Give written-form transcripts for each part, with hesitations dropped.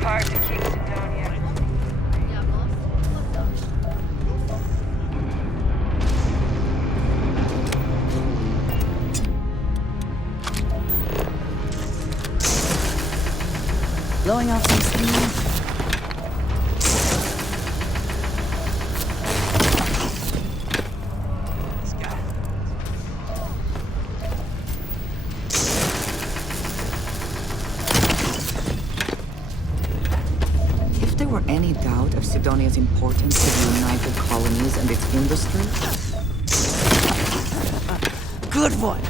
part to keep Sidonia. Blowing off some steam. If there were any doubt of Sidonia's importance to the United Colonies and its industry... Good one!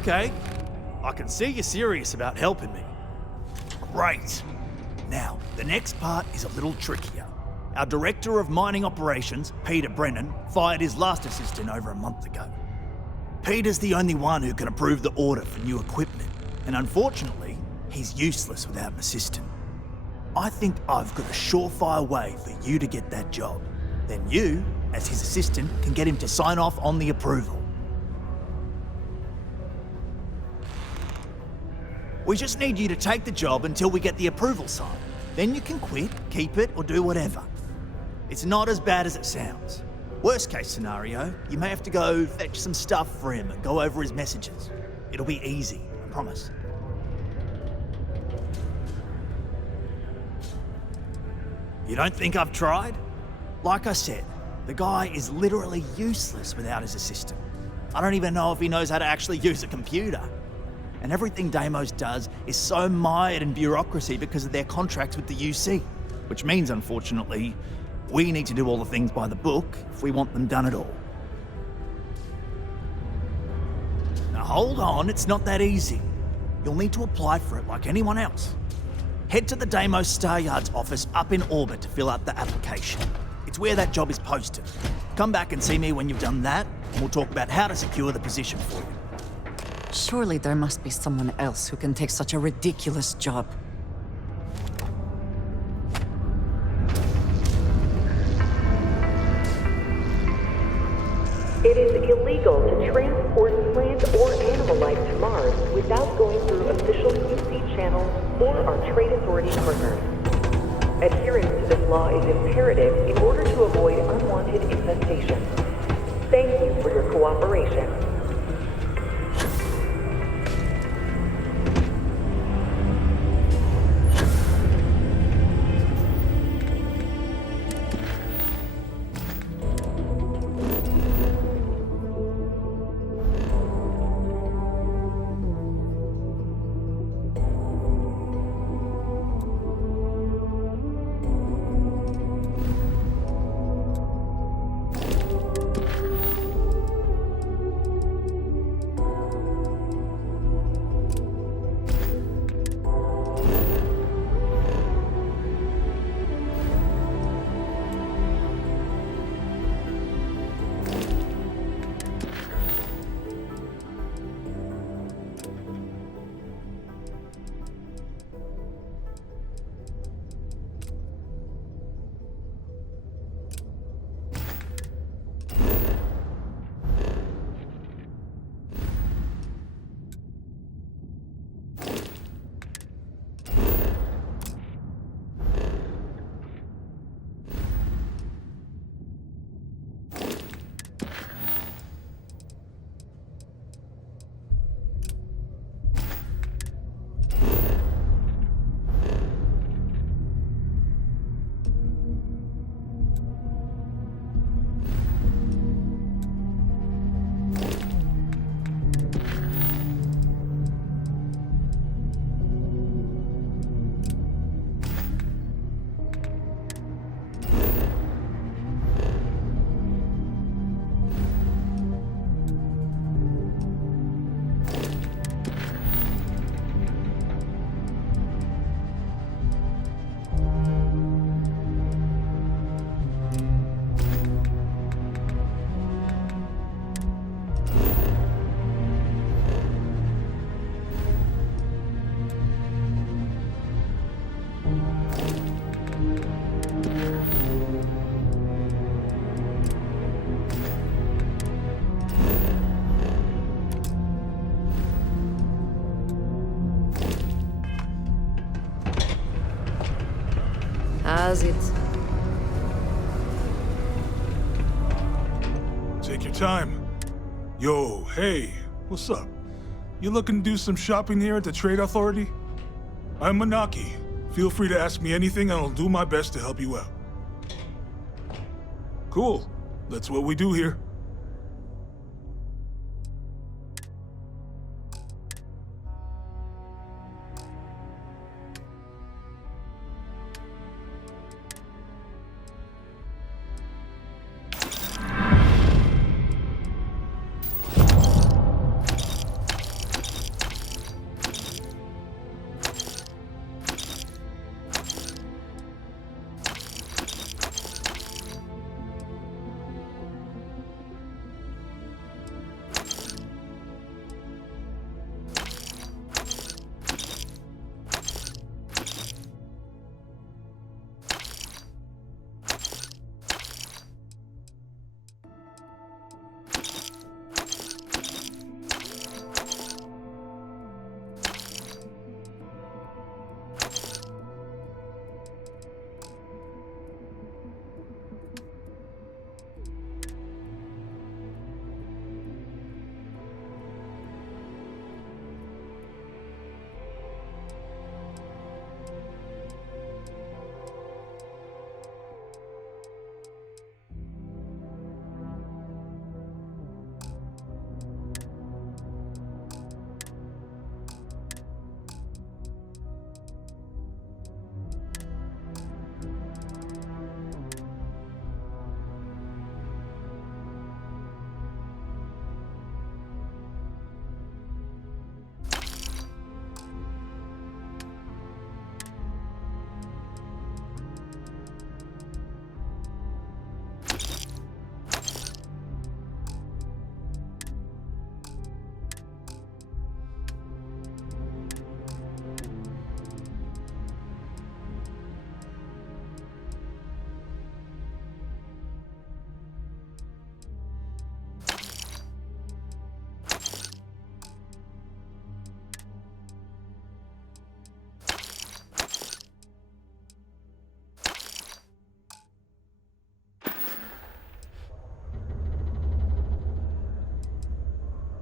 Okay. I can see you're serious about helping me. Great. Now, the next part is a little trickier. Our Director of Mining Operations, Peter Brennan, fired his last assistant over a month ago. Peter's the only one who can approve the order for new equipment, and unfortunately, he's useless without an assistant. I think I've got a surefire way for you to get that job. Then you, as his assistant, can get him to sign off on the approval. We just need you to take the job until we get the approval signed. Then you can quit, keep it, or do whatever. It's not as bad as it sounds. Worst case scenario, you may have to go fetch some stuff for him and go over his messages. It'll be easy, I promise. You don't think I've tried? Like I said, the guy is literally useless without his assistant. I don't even know if he knows how to actually use a computer. And everything Deimos does is so mired in bureaucracy because of their contracts with the UC. Which means, unfortunately, we need to do all the things by the book if we want them done at all. Now hold on, it's not that easy. You'll need to apply for it like anyone else. Head to the Deimos Star Yard's office up in orbit to fill out the application. It's where that job is posted. Come back and see me when you've done that, and we'll talk about how to secure the position for you. Surely there must be someone else who can take such a ridiculous job. It is illegal to transport plant or animal life to Mars without going through official UC channels or our trade authority partners. Adherence to this law is imperative in order to avoid unwanted infestation. Thank you for your cooperation. does it. Take your time. Yo, hey, what's up? You looking to do some shopping here at the Trade Authority? I'm Manaki. Feel free to ask me anything and I'll do my best to help you out. Cool. That's what we do here.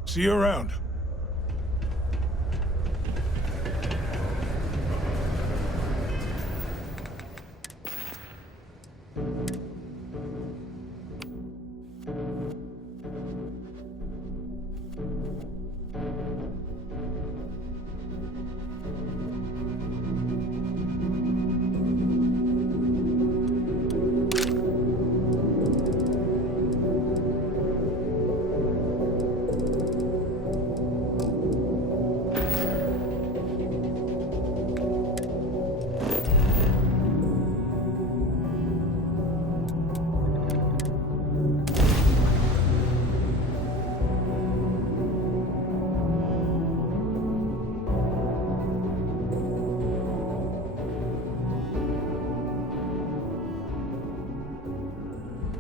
See you around.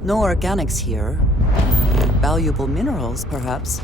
No organics here. Valuable minerals, perhaps.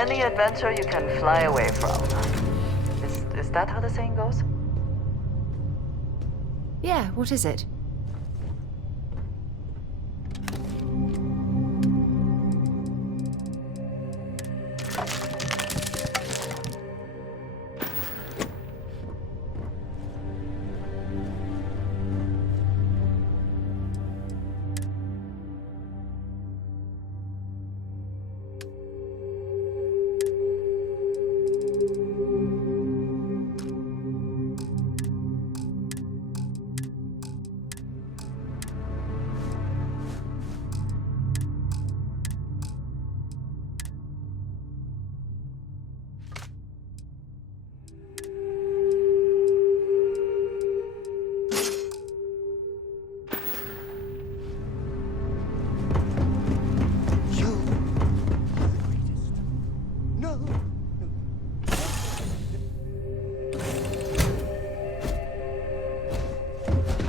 any adventure you can fly away from. Is that how the saying goes? Yeah, what is it?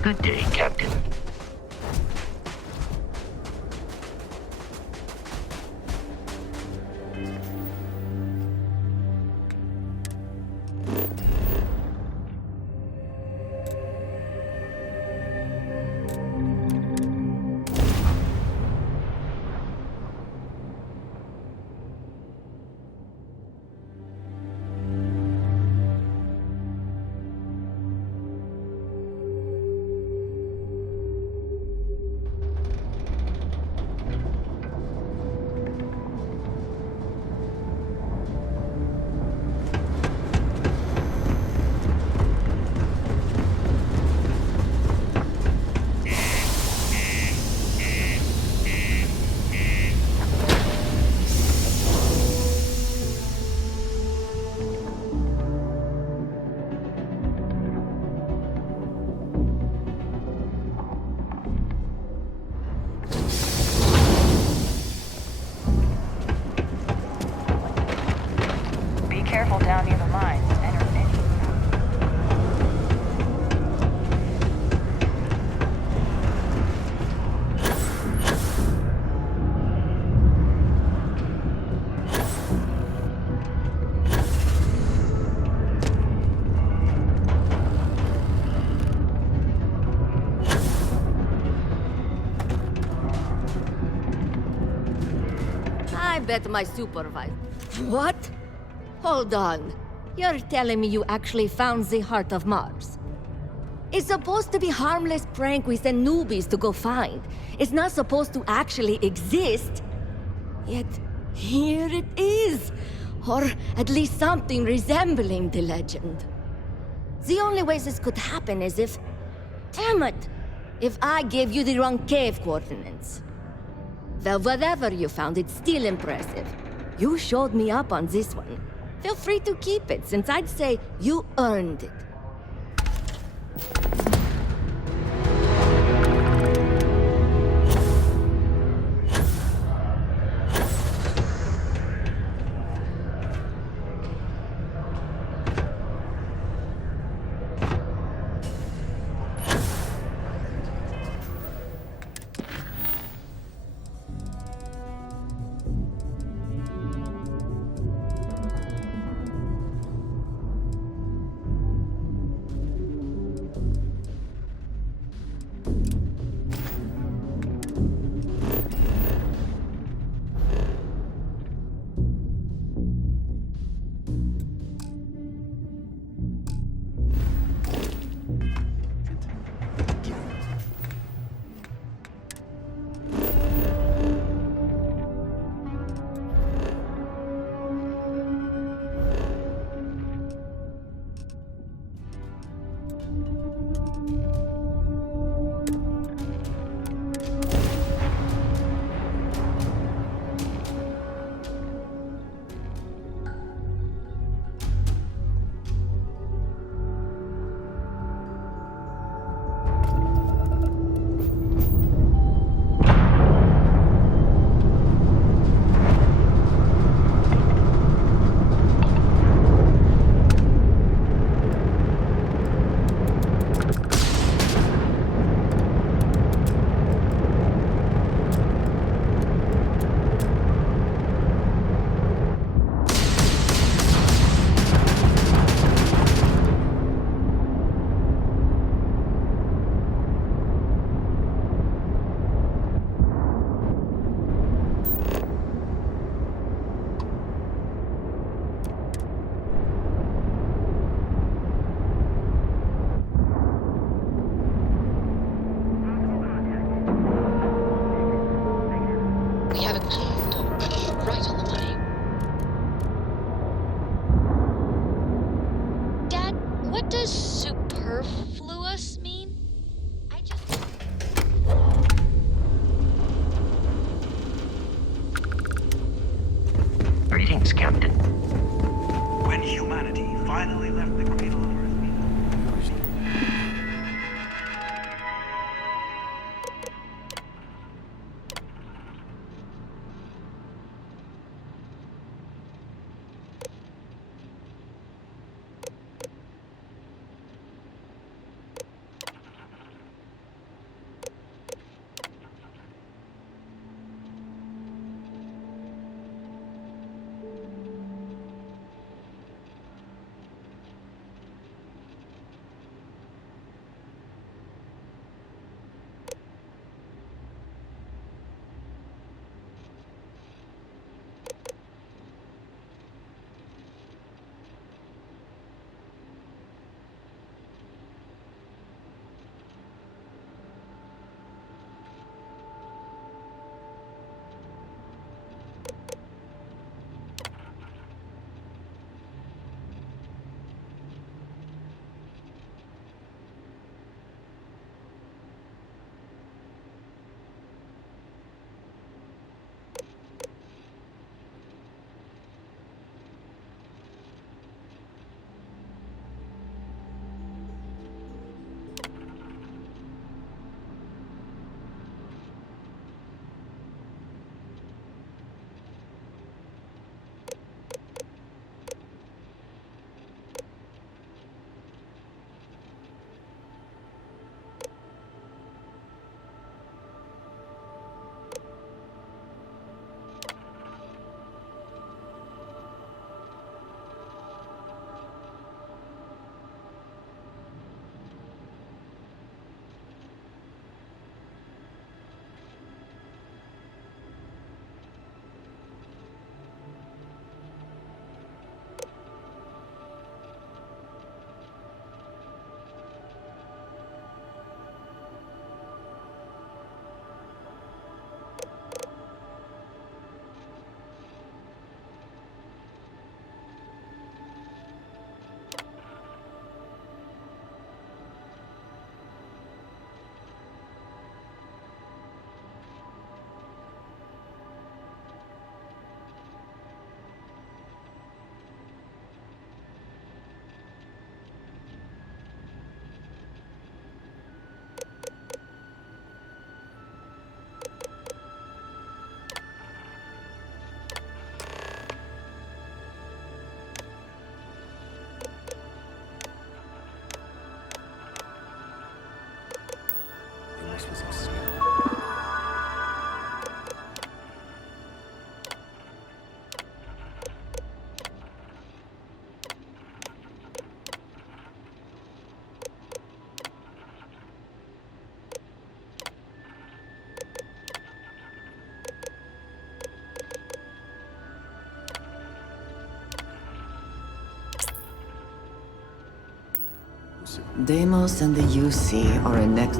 Good day, Captain. Be careful down near the mines. Enter any. I bet my supervisor. What? Hold on. You're telling me you actually found the heart of Mars? It's supposed to be harmless prank we send newbies to go find. It's not supposed to actually exist. Yet, here it is. Or at least something resembling the legend. The only way this could happen is if... Damn it! If I gave you the wrong cave coordinates. Well, whatever you found, it's still impressive. You showed me up on this one. Feel free to keep it, since I'd say you earned it. does superfluous mean? I just... Greetings, Captain. When humanity finally left the cradle of Earth. Deimos and the UC are a next...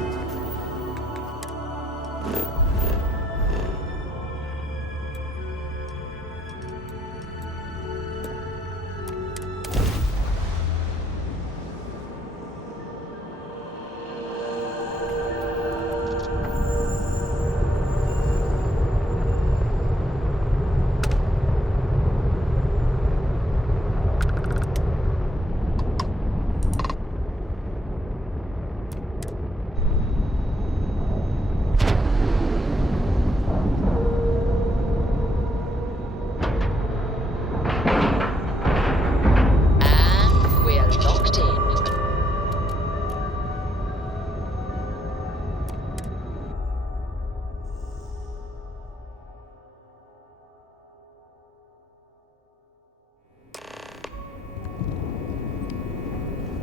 And we're locked in.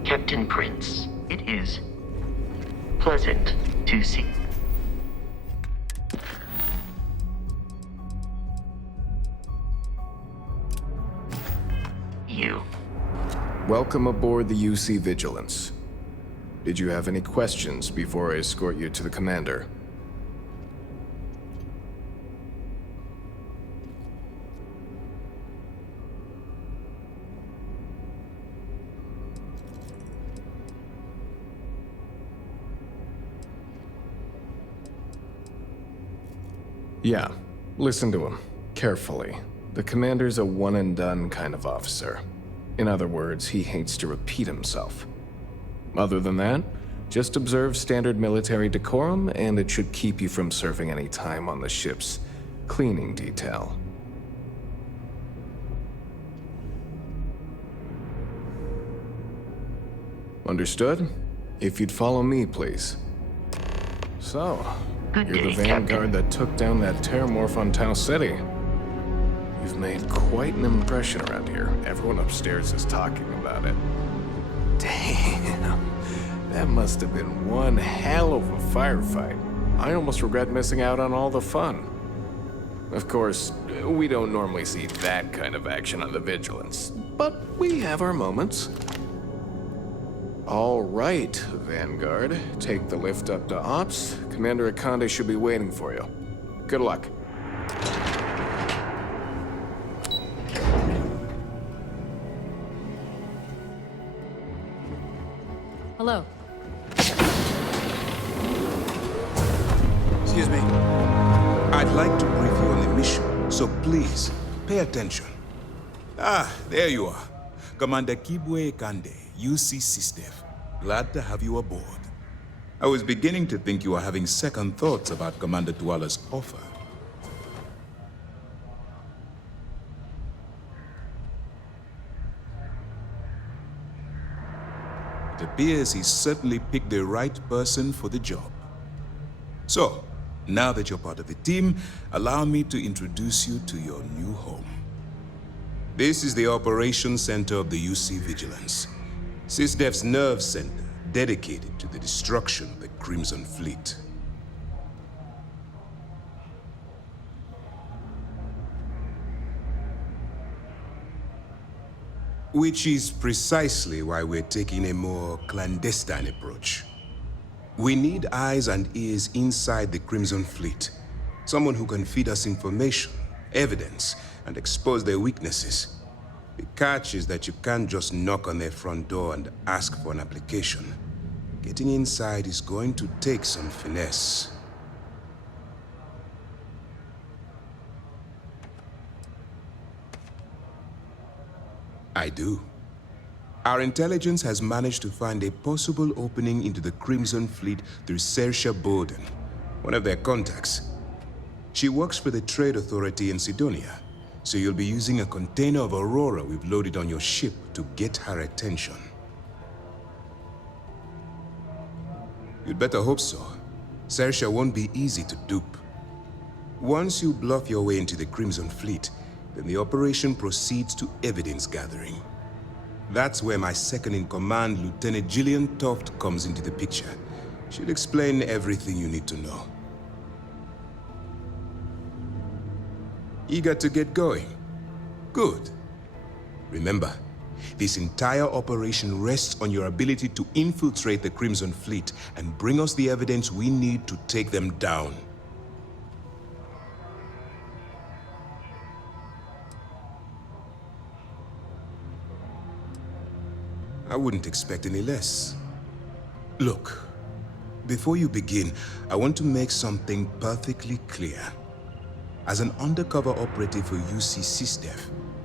Captain Prince, it is pleasant to see. You. Welcome aboard the UC Vigilance. Did you have any questions before I escort you to the commander? Yeah, listen to him. Carefully. The commander's a one-and-done kind of officer. In other words, he hates to repeat himself. Other than that, just observe standard military decorum, and it should keep you from serving any time on the ship's cleaning detail. Understood? If you'd follow me, please. So, Good you're the day, vanguard Captain. that took down that terramorph on Tau City. You've made quite an impression around here. Everyone upstairs is talking about it. Damn. That must have been one hell of a firefight. I almost regret missing out on all the fun. Of course, we don't normally see that kind of action on the Vigilance, but we have our moments. All right, Vanguard. Take the lift up to Ops. Commander Akande should be waiting for you. Good luck. Hello. Excuse me. I'd like to brief you on the mission, so please, pay attention. Ah, there you are. Commander Kibwe Kande, UC SysDev. Glad to have you aboard. I was beginning to think you were having second thoughts about Commander Tuala's offer. It appears he certainly picked the right person for the job. So, now that you're part of the team, allow me to introduce you to your new home. This is the Operations Center of the UC Vigilance, SysDev's nerve center dedicated to the destruction of the Crimson Fleet. Which is precisely why we're taking a more clandestine approach. We need eyes and ears inside the Crimson Fleet. Someone who can feed us information, evidence, and expose their weaknesses. The catch is that you can't just knock on their front door and ask for an application. Getting inside is going to take some finesse. I do. Our intelligence has managed to find a possible opening into the Crimson Fleet through Saoirse Bowden, one of their contacts. She works for the Trade Authority in Sidonia, so you'll be using a container of Aurora we've loaded on your ship to get her attention. You'd better hope so. Saoirse won't be easy to dupe. Once you bluff your way into the Crimson Fleet, then the operation proceeds to evidence gathering. That's where my second-in-command, Lieutenant Gillian Toft, comes into the picture. She'll explain everything you need to know. Eager to get going? Good. Remember, this entire operation rests on your ability to infiltrate the Crimson Fleet and bring us the evidence we need to take them down. I wouldn't expect any less. Look, before you begin, I want to make something perfectly clear. As an undercover operative for UC SysDev,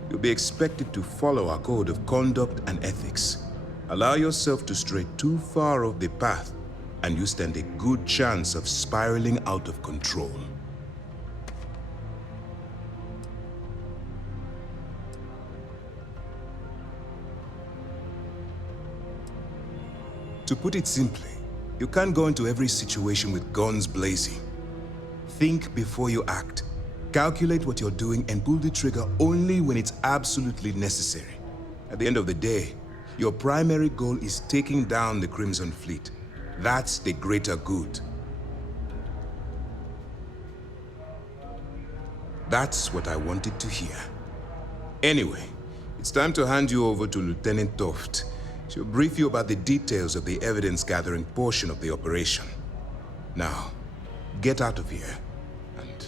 you'll be expected to follow our code of conduct and ethics. Allow yourself to stray too far off the path, and you stand a good chance of spiraling out of control. To put it simply, you can't go into every situation with guns blazing. Think before you act. Calculate what you're doing and pull the trigger only when it's absolutely necessary. At the end of the day, your primary goal is taking down the Crimson Fleet. That's the greater good. That's what I wanted to hear. Anyway, it's time to hand you over to Lieutenant Toft. She'll brief you about the details of the evidence-gathering portion of the operation. Now, get out of here, and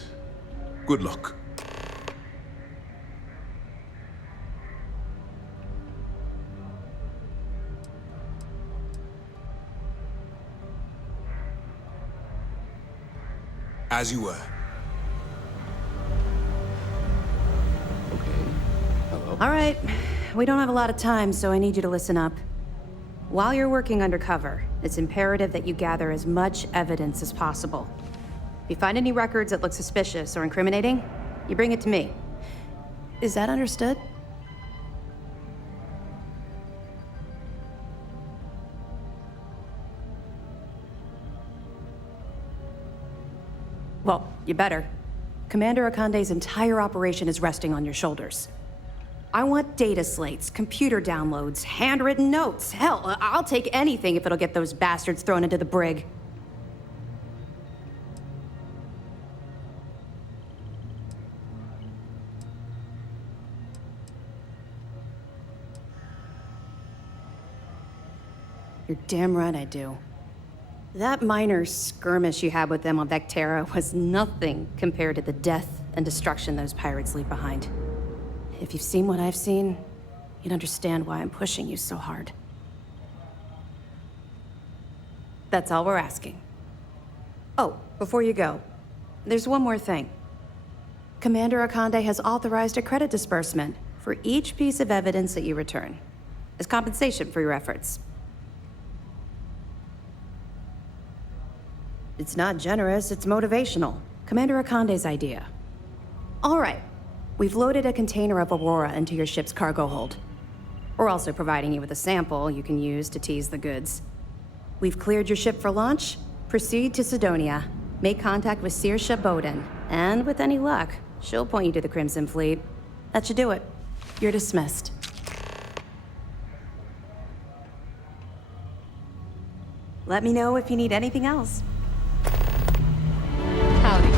good luck. As you were. All right, we don't have a lot of time, so I need you to listen up. While you're working undercover, it's imperative that you gather as much evidence as possible. If you find any records that look suspicious or incriminating, you bring it to me. Is that understood? Well, you better. Commander Akande's entire operation is resting on your shoulders. I want data slates, computer downloads, handwritten notes. Hell, I'll take anything if it'll get those bastards thrown into the brig. You're damn right I do. That minor skirmish you had with them on Vectera was nothing compared to the death and destruction those pirates leave behind. If you've seen what I've seen, you'd understand why I'm pushing you so hard. That's all we're asking. Oh, before you go, there's one more thing. Commander Akande has authorized a credit disbursement for each piece of evidence that you return, as compensation for your efforts. It's not generous, it's motivational. Commander Akande's idea. All right, we've loaded a container of Aurora into your ship's cargo hold. We're also providing you with a sample you can use to tease the goods. We've cleared your ship for launch. Proceed to Sidonia. Make contact with Saoirse Bowden, and with any luck, she'll point you to the Crimson Fleet. That should do it. You're dismissed. Let me know if you need anything else. Howdy.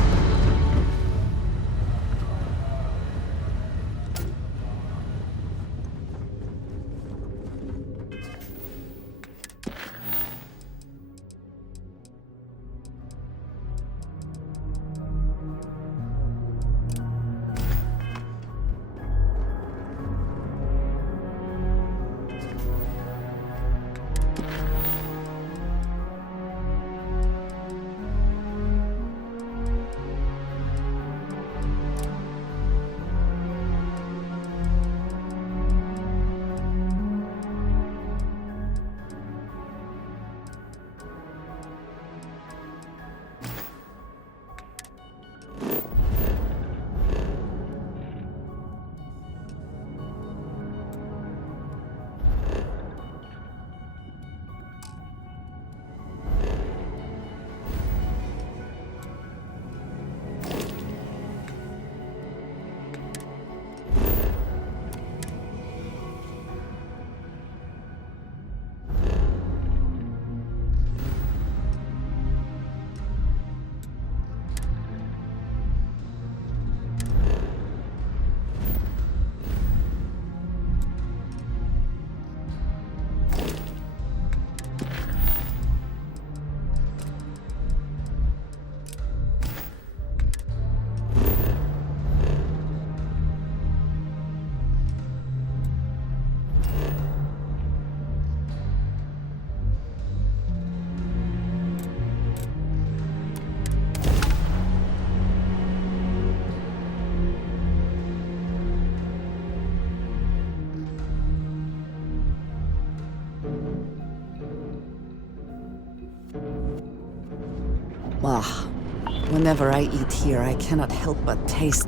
Whenever I eat here, I cannot help but taste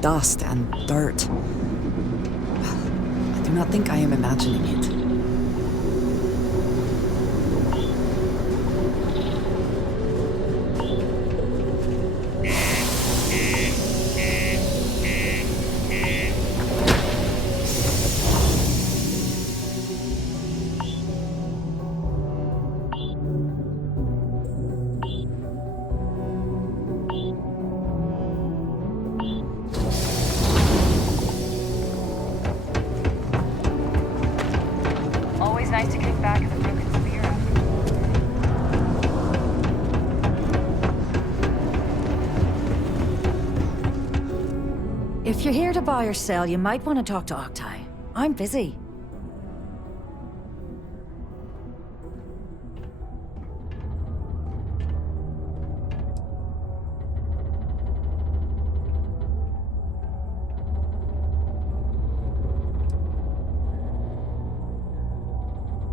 dust and dirt. I do not think I am imagining it. Nice to kick back in the broken spirit. If you're here to buy or sell, you might want to talk to Octai. I'm busy.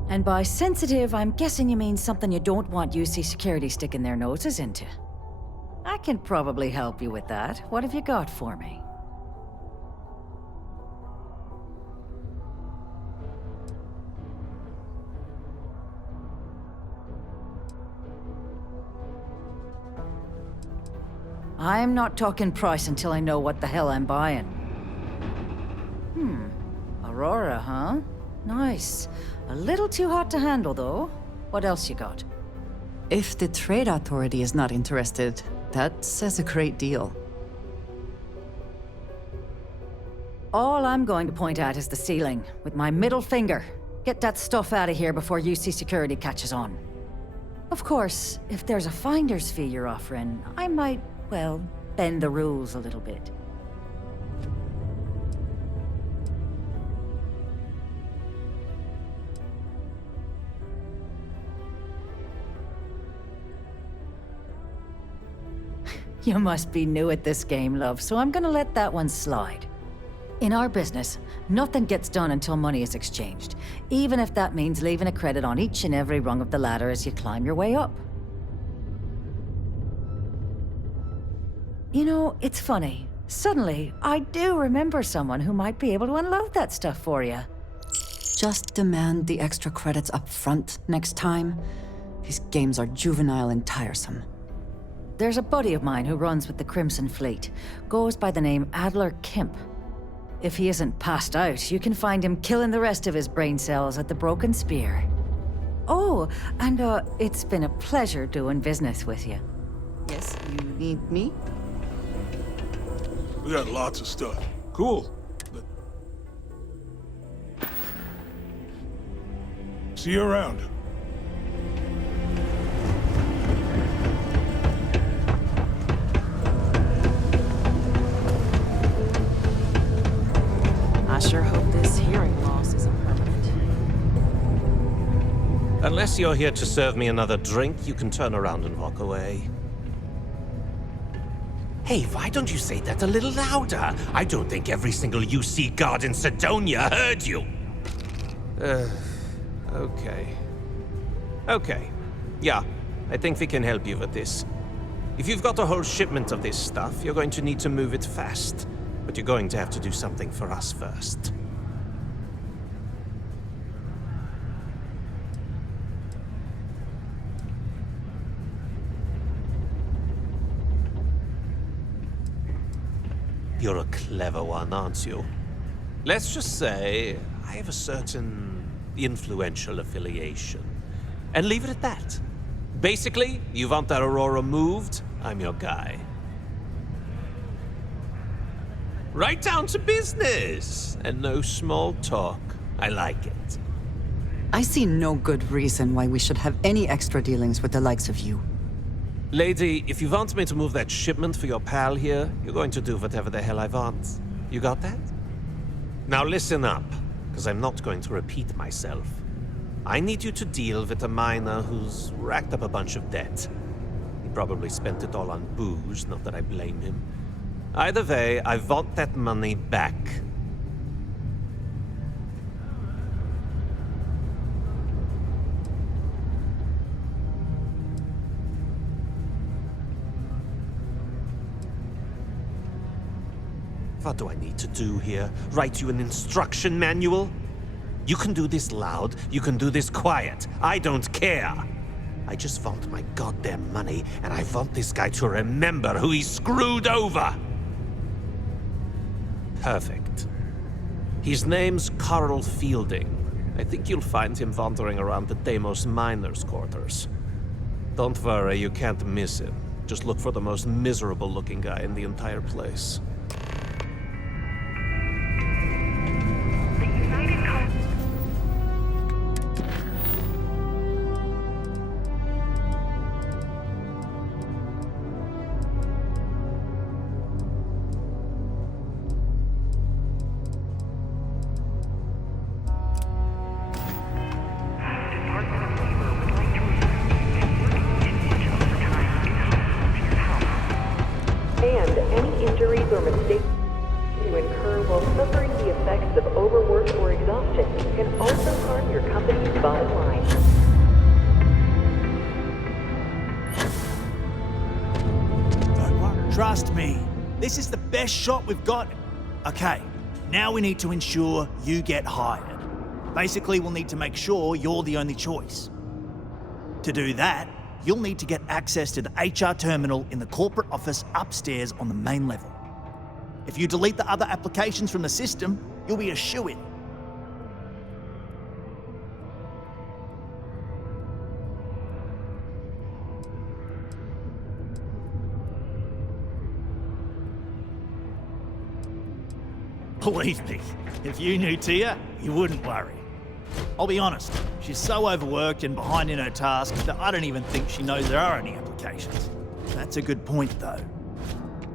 And by sensitive, I'm guessing you mean something you don't want UC security sticking their noses into. I can probably help you with that. What have you got for me? I'm not talking price until I know what the hell I'm buying. Aurora, huh? Nice. A little too hot to handle, though. What else you got? If the Trade Authority is not interested, that says a great deal. All I'm going to point at is the ceiling, with my middle finger. Get that stuff out of here before UC security catches on. Of course, if there's a finder's fee you're offering, I might, well, bend the rules a little bit. You must be new at this game, love, so I'm gonna let that one slide. In our business, nothing gets done until money is exchanged, even if that means leaving a credit on each and every rung of the ladder as you climb your way up. You know, it's funny. Suddenly, I do remember someone who might be able to unload that stuff for you. Just demand the extra credits up front next time. These games are juvenile and tiresome. There's a buddy of mine who runs with the Crimson Fleet. Goes by the name Adler Kemp. If he isn't passed out, you can find him killing the rest of his brain cells at the Broken Spear. Oh, and it's been a pleasure doing business with you. Yes, you need me? We got lots of stuff. Cool. See you around. I sure hope this hearing loss isn't permanent. Unless you're here to serve me another drink, you can turn around and walk away. Hey, why don't you say that a little louder? I don't think every single UC guard in Sidonia heard you. Okay. Okay. Yeah, I think we can help you with this. If you've got a whole shipment of this stuff, you're going to need to move it fast. But you're going to have to do something for us first. You're a clever one, aren't you? Let's just say I have a certain influential affiliation. And leave it at that. Basically, you want that Aurora moved, I'm your guy. Right down to business! And no small talk. I like it. I see no good reason why we should have any extra dealings with the likes of you. Lady, if you want me to move that shipment for your pal here, you're going to do whatever the hell I want. You got that? Now listen up, because I'm not going to repeat myself. I need you to deal with a miner who's racked up a bunch of debt. He probably spent it all on booze, not that I blame him. Either way, I want that money back. What do I need to do here? Write you an instruction manual? You can do this loud, you can do this quiet. I don't care. I just want my goddamn money, and I want this guy to remember who he screwed over. Perfect. His name's Carl Fielding. I think you'll find him wandering around the Deimos miners' quarters. Don't worry, you can't miss him. Just look for the most miserable-looking guy in the entire place. And any injuries or Trust me, this is the best shot we've got. Okay, now we need to ensure you get hired. Basically, we'll need to make sure you're the only choice. To do that, you'll need to get access to the HR terminal in the corporate office upstairs on the main level. If you delete the other applications from the system, you'll be a shoo-in. Believe me, if you knew Tia, you wouldn't worry. I'll be honest, she's so overworked and behind in her tasks that I don't even think she knows there are any applications. That's a good point, though.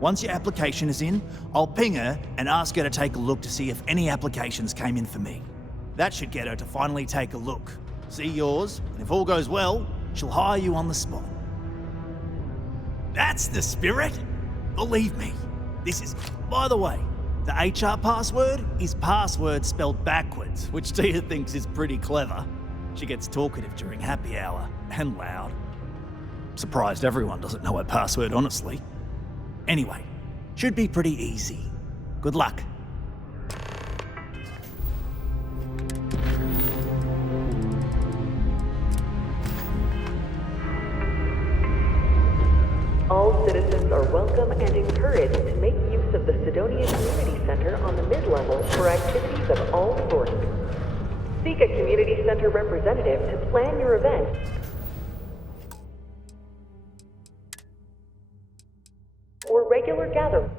Once your application is in, I'll ping her and ask her to take a look to see if any applications came in for me. That should get her to finally take a look, see yours, and if all goes well, she'll hire you on the spot. That's the spirit! Believe me, this is... By the way, the HR password is password spelled backwards, which Tia thinks is pretty clever. She gets talkative during happy hour, and loud. Surprised everyone doesn't know her password, honestly. Anyway, should be pretty easy. Good luck. All citizens are welcome and encouraged to make use of the Sidonia Community Center on the mid-level for activities of all sorts. Seek a Community Center representative to plan your event or regular gatherings.